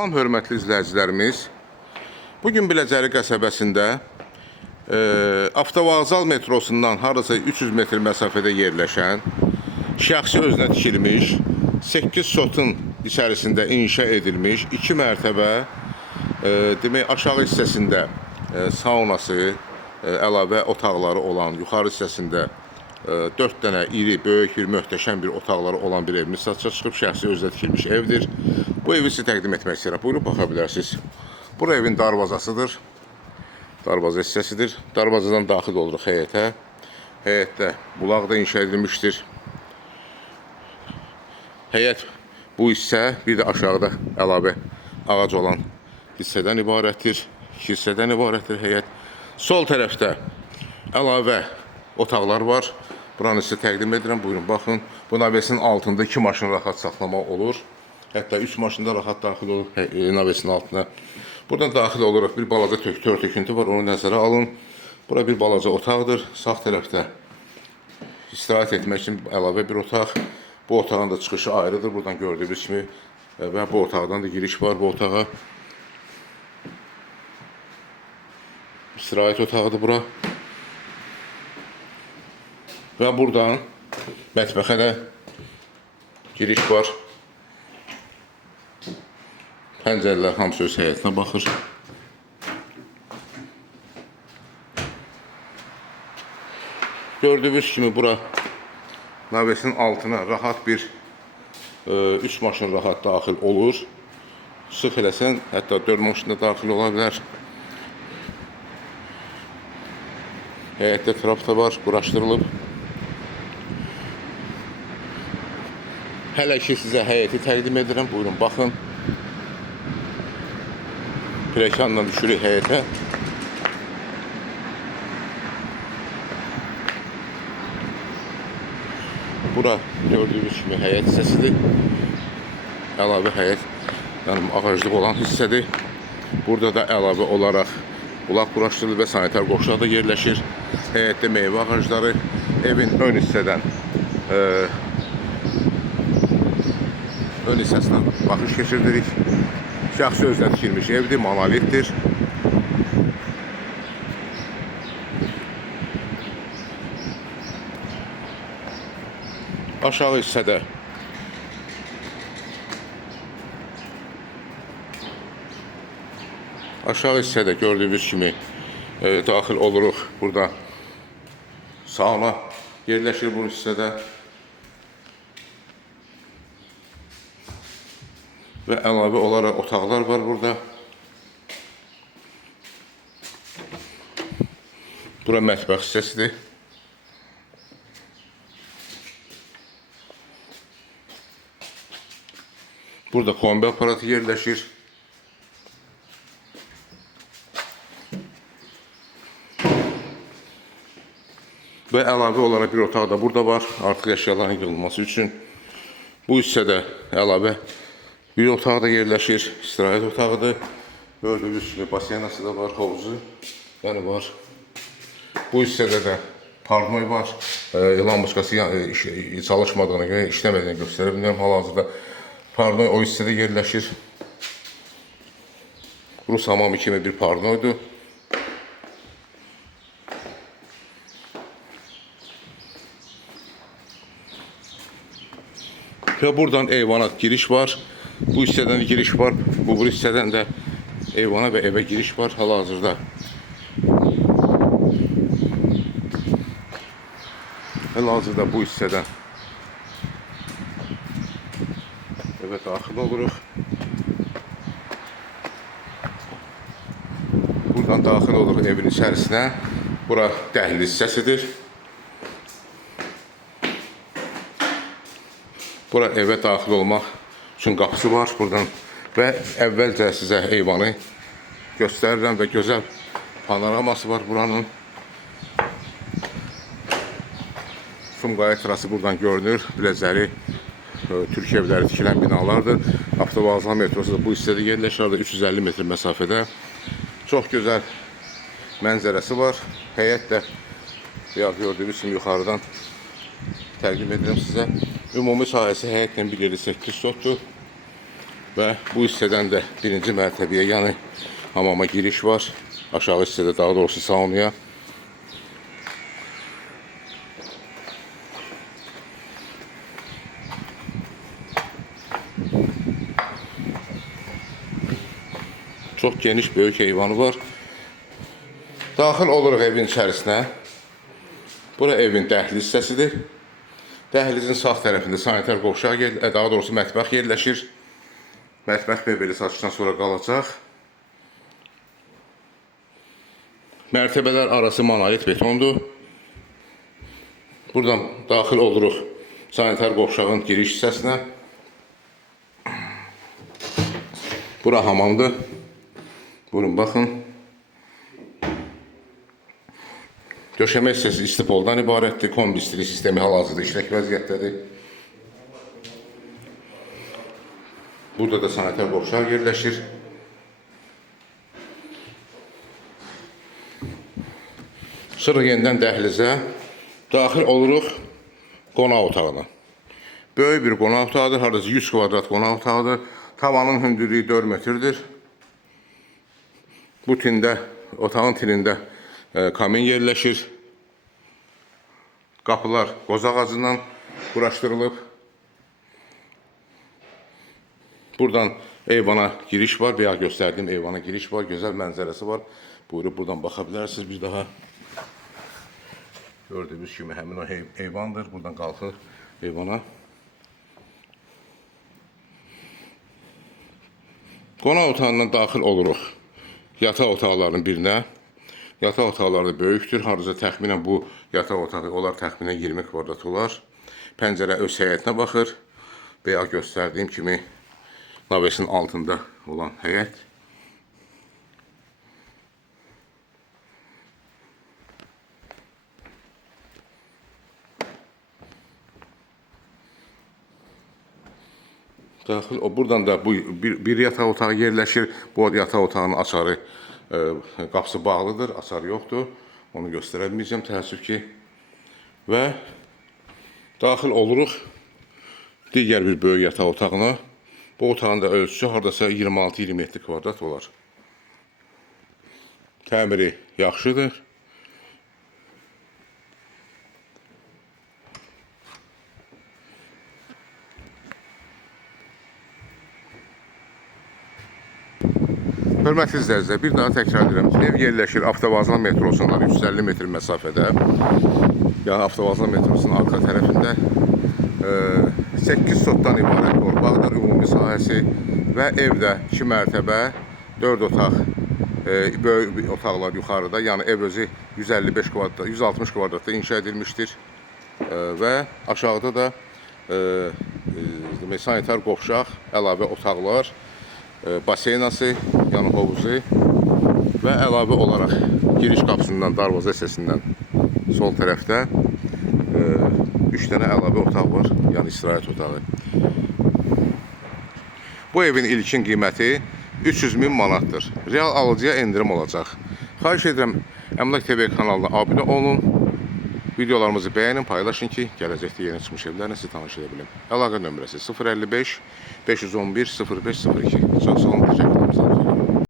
Salam hörmətli izləyicilərimiz. Bugün Biləcəri qəsəbəsində Avtovağzal metrosundan hardasa 300 metr məsafədə yerləşən, şəxsi özünə tikilmiş, 8 sotun içərisində inşa edilmiş 2 mərtəbə, demək aşağı hissəsində saunası, əlavə otaqları olan, yuxarı hissəsində 4 dənə iri, böyük bir, möhtəşəm bir otaqları olan bir evimiz satışa çıxıb, şəxsi özünə tikilmiş evdir. Bu evi sizə təqdim etmək istəyirəm. Buyurub baxa bilərsiniz. Bura evin darvazasıdır. Darvaza hissəsidir. Darvazadan daxil oluruq həyətə. Həyətdə bulaq da inşa edilmişdir. Həyət bu hissə, bir də aşağıda əlavə ağac olan hissədən ibarətdir. 2 hissədən ibarətdir həyət. Sol tərəfdə əlavə otaqlar var. Buranı sizə təqdim edirəm. Buyurun, baxın. Bu navesinin altında 2 maşın rahat saxlamaq olur. Hətta 3 maşın da rahat daxil olur navesinin altına. Buradan daxil oluruq. Bir balaca töküntü var. Onu nəzərə alın. Bura bir balaca otaqdır. Sağ tərəfdə istirahət etmək üçün əlavə bir otaq. Bu otağın da çıxışı ayrıdır. Buradan gördüyünüz kimi. Və bu otaqdan da giriş var bu otağa. İstirahət otağıdır bura. Və buradan mətbəxə də giriş var. Pəncərələr hamısı öz həyətinə baxır. Gördüyünüz kimi bura navesinin altına rahat bir 3 maşın rahat daxil olur. Sıx eləsən, hətta 4 maşın da daxil ola bilər. Həyətdə trap da var, quraşdırılıb. Hələ ki sizə həyəti təqdim edirəm. Buyurun, baxın. Pləkanla düşürük həyətə. Bura gördüyünüz kimi həyət hissəsidir. Əlavə həyət, yəni ağaclıq olan hissədir. Burada da əlavə olaraq bulaq quraşdırılır və sanitar qovşaq da yerləşir. Həyətdə meyvə ağacları, evin ön hissədən ön hissəsindən baxış keçirdirik. Şəxsi özünə tikilmiş evdir, monolitdir. Aşağı hissədə gördüyünüz kimi daxil oluruq. Burada sauna yerləşir bu hissədə. Və əlavə olaraq otaqlar var burada. Bura mətbəx hissəsidir. Burada kombi aparatı yerləşir. Və əlavə olaraq bir otaq da burada var. Artıq əşyaların yığılması üçün. Bu hissədə əlavə bir otaq da yerləşir. İstirahət otağıdır. Gördüyünüz kimi basenası da var, hovuzu. Yəni var. Bu hissədə də parnoy var. Lampoçkası çalışmadığına görə, işləmədiyini göstərə bilmirəm. Hal-hazırda parnoy o hissədə yerləşir. Rus hamamı kimi bir parnoydur. Və buradan eyvana giriş var. Bu hissədən giriş var. Bu hissədən də eyvana və evə giriş var hal-hazırda. Hal-hazırda bu hissədən evə daxil oluruq. Buradan daxil oluruq evin içərisinə. Bura dəhliz hissəsidir. Bura evə daxil olmaq üçün qapısı var buradan və əvvəlcə sizə eyvanı göstərirəm və gözəl panoraması var buranın. Sumqayıt terası buradan görünür. Biləcəri Türk evləri tikilən binalardır. Avtovağzal metrosu da bu hissədə yerləşir, 350 metr məsafədə. Çox gözəl mənzərəsi var. Həyət də gördüyünüz kimi yuxarıdan təqdim edirəm sizə. Ümumi sahəsi həyətlə bir yeri 8 sotdur. Və bu hissədən də birinci mərtəbəyə, yəni hamama giriş var. Aşağı hissədə, daha doğrusu saunaya. Çox geniş, böyük eyvanı var. Daxil oluruq evin içərisinə. Bura evin dəhliz hissəsidir. Dəhlizin sağ tərəfində sanitar qovşaq, daha doğrusu mətbəx yerləşir. Mətbəx mebeli satışdan sonra qalacaq. Mərtəbələr arası monolit betondur. Buradan daxil oluruq sanitar qovşağın giriş hissəsinə. Bura hamamdır. Buyurun, baxın. Döşəmə hissəsi istipoldan ibarətdir. Kombistri sistemi hal-hazırda işlək vəziyyətdədir. Burada da sanitar qovşaq yerləşir. Sırıq yenidən dəhlizə. Daxil oluruq qonaq otağına. Böyük bir qonaq otağıdır. Hardasa 100 kvadrat qonaq otağıdır. Tavanın hündürlüyü 4 metrdir. Bu tində, otağın tinində kamin yerləşir. Qapılar qoz ağacından quraşdırılıb. Buradan eyvana giriş var. Veya göstərdiyim eyvana giriş var. Gözəl mənzərəsi var. Buyurub buradan baxa bilərsiniz. Bir daha gördüyünüz kimi həmin o eyvandır. Buradan qalxır eyvana. Qonaq otağından daxil oluruq yataq otaqlarının birinə. Yataq otaqları da böyükdür. Hardasa təxminən bu yataq otağı olar təxminən 20 kvadrat olar. Pəncərə öz həyətinə baxır. Veya göstərdiyim kimi navesin altında olan həyət. Daxil, buradan da bir yataq otağı yerləşir. Bu yataq otağının açarı, qapısı bağlıdır, açarı yoxdur. Onu göstərə bilməyəcəm, təəssüf ki. Və daxil oluruq digər bir böyük yataq otağına. Bu otağın da ölçüsü hardasa 26-27 kvadrat olar. Təmiri yaxşıdır. Hörmətli izləyicilər, bir daha təkrar edirəm. Ev yerləşir Avtovazlan metrosundan 350 metr məsafədə. Yəni Avtovazlan metrosunun arxa tərəfində 8 sotdan ibarət torpaqdır, ümumi sahəsi və evdə 2 mərtəbə, 4 otaq, böyük otaqlar yuxarıda. Yəni ev özü 155 kvadrat, 160 kvadratda inşa edilmişdir və aşağıda da sanitar qovşaq, əlavə otaqlar, baseynası, yəni hovuzu və əlavə olaraq giriş qapısından, darvaza hissəsindən sol tərəfdə 3 dənə əlavə otaq var, yəni istirahət otağı. Bu evin ilkin qiyməti 300.000 manatdır. Real alıcıya endirim olacaq. Xahiş edirəm, Əmlak TV kanalına abunə olun, videolarımızı bəyənin, paylaşın ki, gələcəkdə yeni çıxmış evlərlə sizi tanış edə bilim. Əlaqə nömrəsi 055 511 0502. Çox sağ olun, təşəkkür ederim.